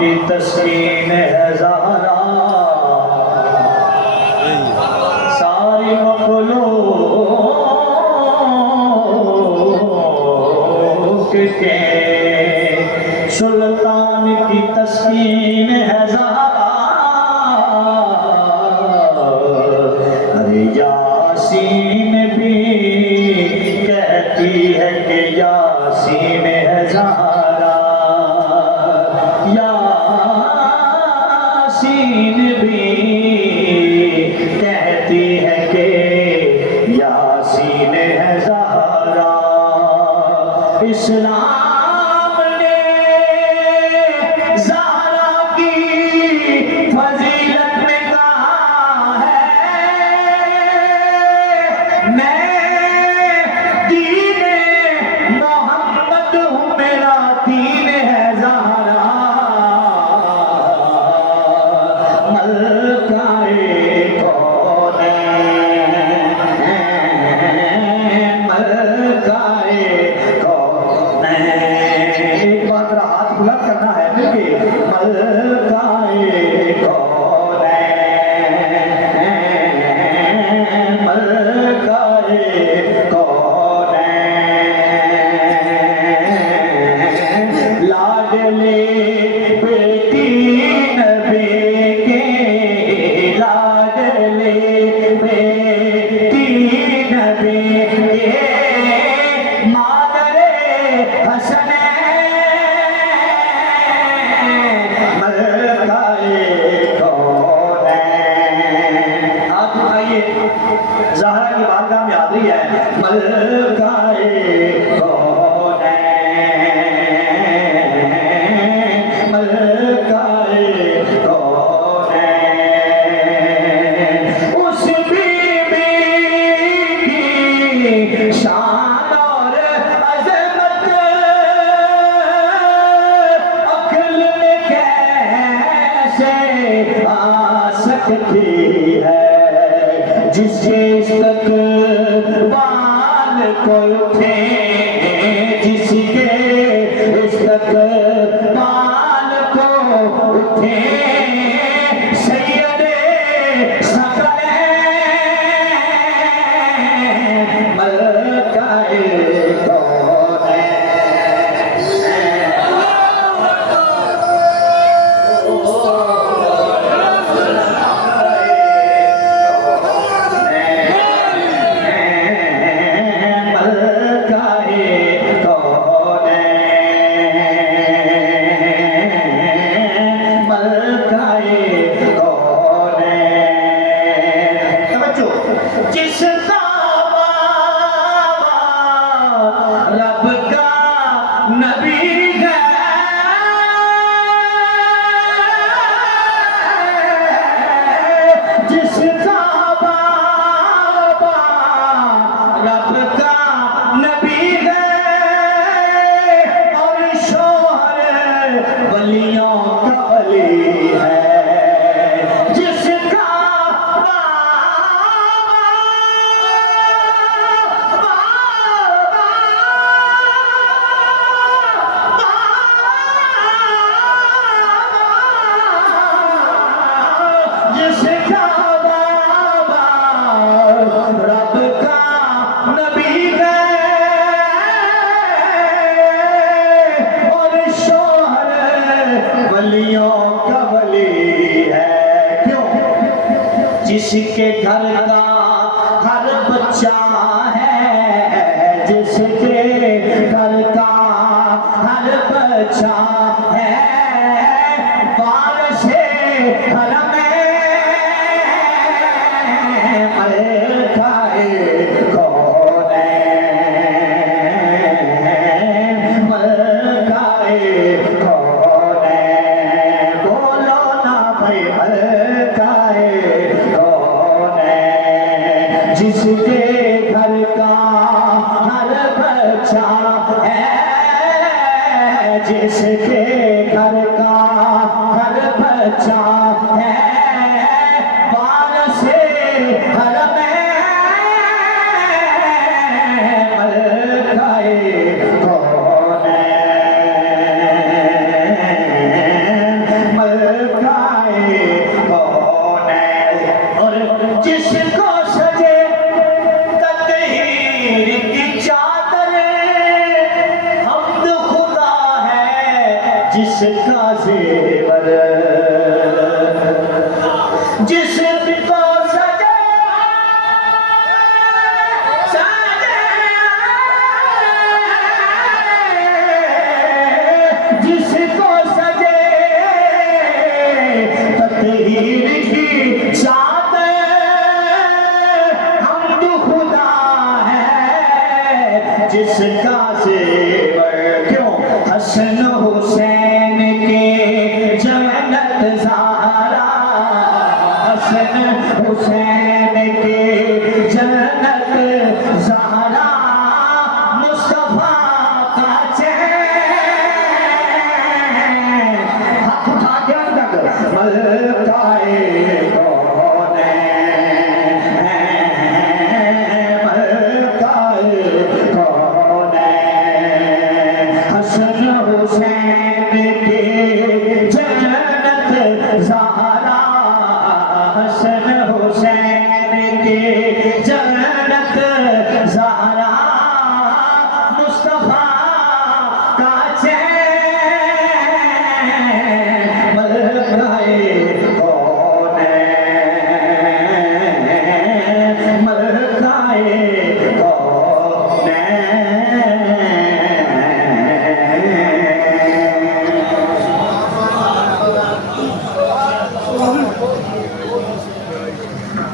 की तस्कीन है ज़हरा, सारी मखलूक के सुल्तान की तस्कीन है ज़हरा। अरे यासीन भी कहती है कि यासीन है ज़हरा, यासीन भी कहती है कि यासीन है ज़हरा। इस्लाम ने ज़हरा की फजीलत में कहा है, मैं दीने मोहम्मद हूँ, मेरा दीन है ज़हरा। मलकाए कौनैन, मलकाए कौनैन, एक बार मेरा हाथ बुलंद करना है देखिए, मलकाए कौनैन, मलकाए कौनैन, लाडले बेटी नबी के, लाडले बेटी नबी के, मादरे हसनैन, मलकाए कौनैन। आप उठाइए, ज़हरा की बारगाह में हाज़िरी है, मलकाए कौनैन, मलकाए कौनैन। उस बीबी की शान और अज़मत अक्ल में कैसे आ सकती है, जिसके इस्तक़बाल को उठे, जिसके इस्तक़बाल को उठे सैयदे सकलैन, मलकाए जिसका बाबा रब का नबी है, जिसका बाबा रब का नबी है, और शोहर वलियों का वली है, जिसका जिसका बाबा रब का नबी है, और शोहर वलियों का वली है। क्यों? जिसके घर का हर बच्चा है, जिसके घर का हर बच्चा है, वारिसे हरम मलकाए कौनैन, मलकाए कौनैन, बोलो ना भाई मलकाए कौनैन, जिसके घर का हर बच्चा है, जिसके घर का हर बच्चा है, वारिसे हरम मलकाए कौनैन। जिसको सजे तकदीर की चादर, हम्द खुदा है जिसका जेवर, जिसको सजे जिसको सजे तकदीर की चादर, हम्द खुदा है जिसका जेवर। क्यों? हसन हुसैन के जन्नत ज़हरा, हसन हुसैन के जन्नत ज़हरा, मुस्तफा का चैन। हाथ उठा के अंदर मलकाए कौनैन, मलकाए कौनैन, हसन हुसैन के जन्नत ज़हरा, हसन हुसैन के जन्नत ज़हरा, मुस्तफा का चैन, मलकाए कौनैन, मलकाए कौनैन।